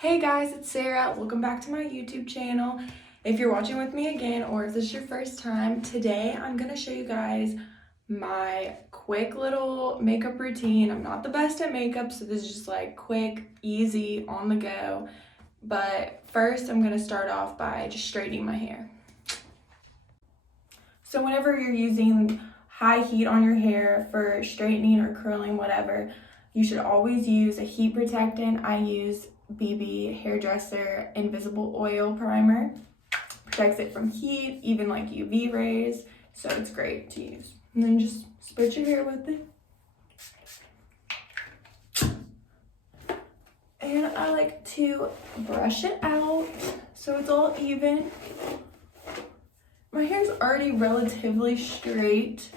Hey guys, it's Sarah. Welcome back to my YouTube channel. If you're watching with me again or if this is your first time, today I'm gonna show you guys my quick little makeup routine. I'm not the best at makeup, so this is just like quick, easy, on the go. But first I'm gonna start off by just straightening my hair. So whenever you're using high heat on your hair for straightening or curling, whatever, you should always use a heat protectant. I use BB Hairdresser Invisible Oil Primer. Protects it from heat, even like UV rays, so it's great to use. And then just split your hair with it. And I like to brush it out so it's all even. My hair's already relatively straight.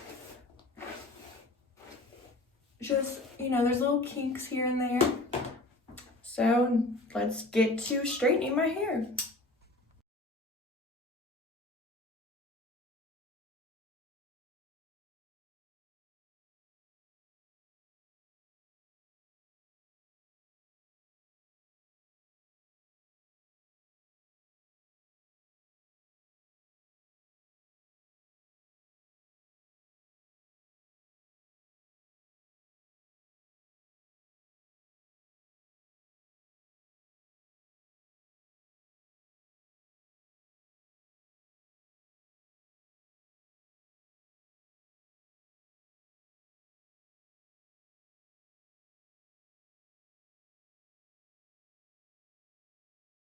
Just, there's little kinks here and there. So let's get to straightening my hair.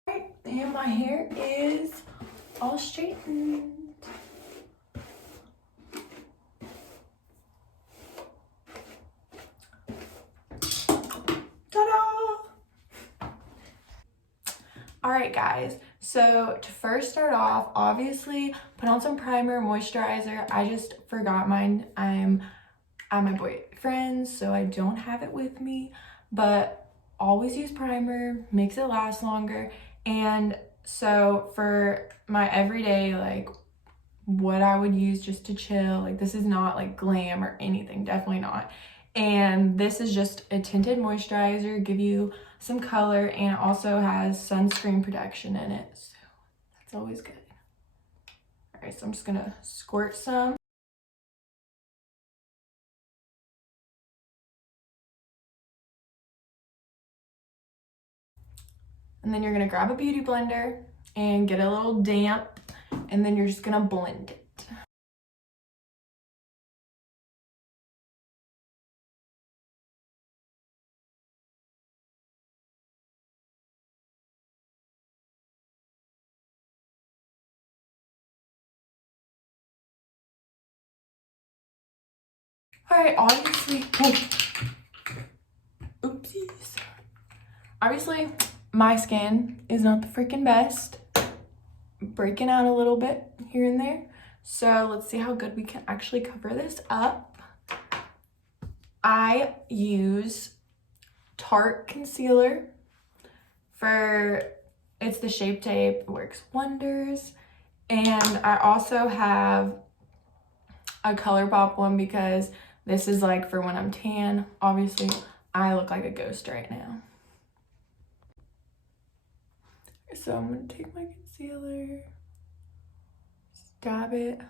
Alright, and my hair is all straightened. Ta-da! Alright guys, so to first start off, obviously put on some primer, moisturizer. I just forgot mine. I'm at my boyfriend's, so I don't have it with me, but always use primer, makes it last longer. And so for my everyday, like what I would use just to chill, like this is not like glam or anything, definitely not. And this is just a tinted moisturizer, give you some color, and it also has sunscreen protection in it, so that's always good. All right, so I'm just gonna squirt some. And then you're gonna grab a beauty blender and get a little damp, and then you're just gonna blend it. All right, obviously, oopsies. Obviously, my skin is not the freaking best. Breaking out a little bit here and there. So let's see how good we can actually cover this up. I use Tarte concealer it's the Shape Tape, it works wonders. And I also have a ColourPop one because this is like for when I'm tan. Obviously, I look like a ghost right now. So I'm gonna take my concealer, dab it,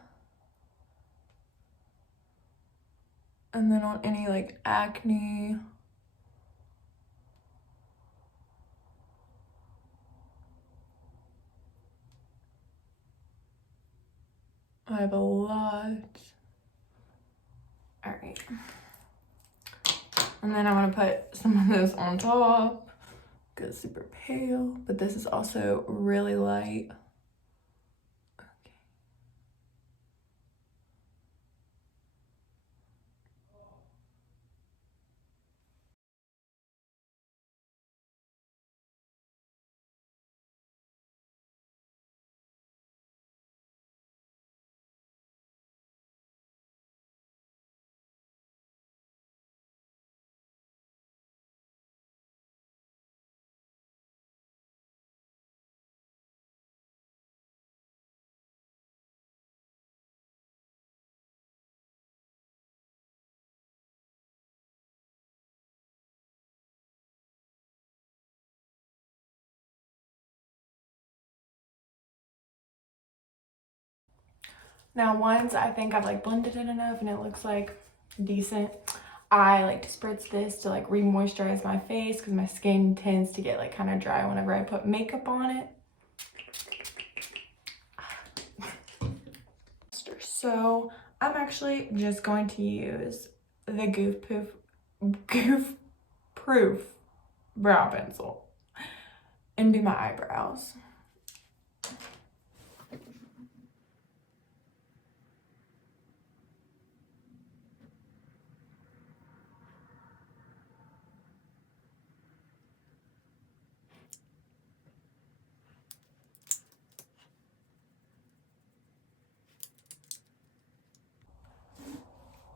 and then on any like acne, I have a lot. All right. And then I want to put some of this on top because it's super pale, but this is also really light. Now once I think I've like blended it enough and it looks like decent, I like to spritz this to like re-moisturize my face because my skin tends to get like kind of dry whenever I put makeup on it. So I'm actually just going to use the Goof Proof brow pencil and do my eyebrows.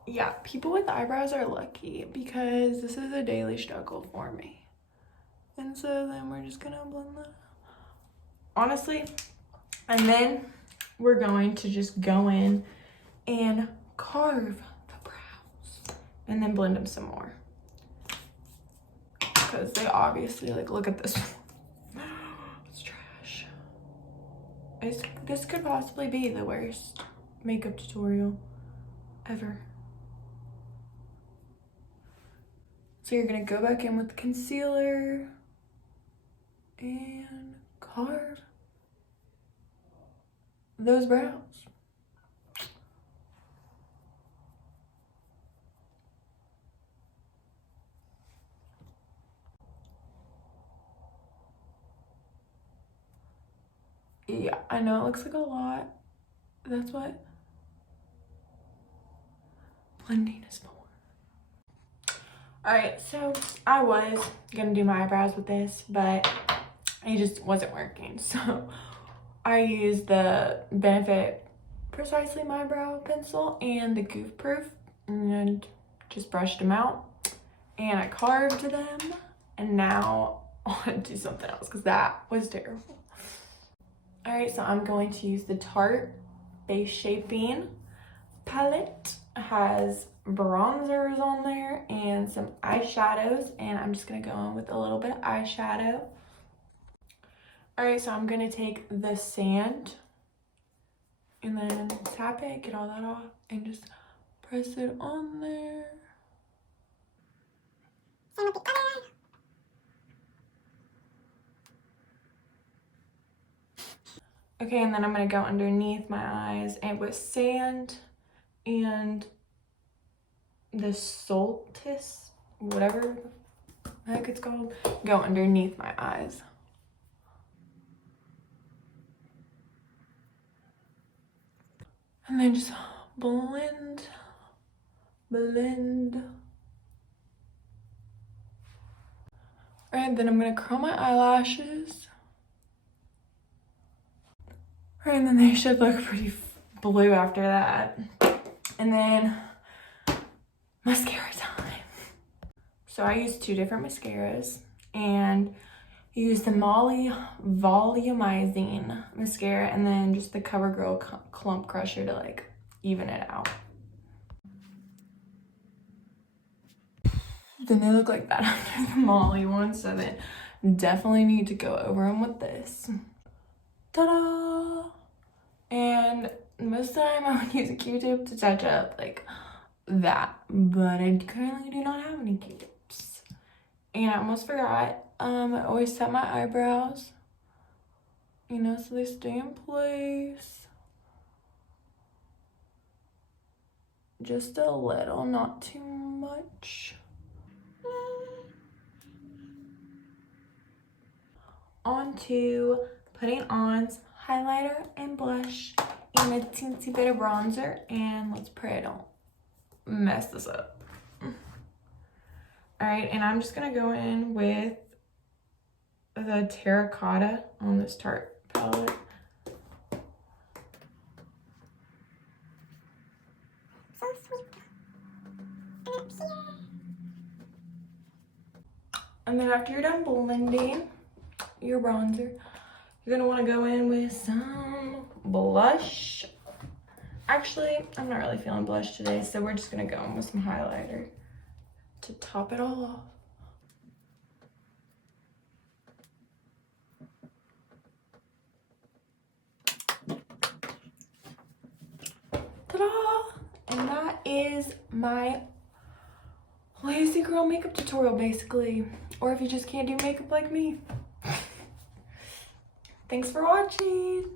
Yeah, people with eyebrows are lucky because this is a daily struggle for me. And so then we're just gonna blend that. Honestly, and then we're going to just go in and carve the brows and then blend them some more. Because they obviously, like, look at this one. It's trash. This could possibly be the worst makeup tutorial ever. So you're gonna go back in with concealer and carve those brows. Yeah, I know it looks like a lot. That's what blending is for. All right, so I was gonna do my eyebrows with this, but it just wasn't working. So I used the Benefit Precisely My Brow Pencil and the Goof Proof and just brushed them out. And I carved them, and now I want to do something else because that was terrible. All right, so I'm going to use the Tarte Face Shaping palette. It has bronzers on there and some eyeshadows, and I'm just gonna go in with a little bit of eyeshadow. All right, so I'm gonna take the sand and then tap it, get all that off, and just press it on there. Same with the other. Okay, and then I'm gonna go underneath my eyes and with sand and the Solstice, whatever the heck it's called, go underneath my eyes. And then just blend. Alright, then I'm gonna curl my eyelashes. Alright, and then they should look pretty blue after that. And then mascara time. So I used two different mascaras and use the Molly Volumizing mascara and then just the CoverGirl Clump Crusher to like even it out. Then they look like that after the Molly one, so then definitely need to go over them with this. Ta-da! And most of the time I would use a Q-tip to touch up like that, but I currently do not have any Q-tips. And I almost forgot, I always set my eyebrows, you know, so they stay in place. Just a little, not too much. On to putting on some highlighter and blush and a teensy bit of bronzer, and let's pray I don't mess this up. All right, and I'm just gonna go in with the terracotta on this Tarte palette. So sweet. And then after you're done blending your bronzer, you're gonna wanna go in with some blush. Actually, I'm not really feeling blush today, so we're just gonna go in with some highlighter to top it all off. my lazy girl makeup tutorial basically, or if you just can't do makeup like me. Thanks for watching.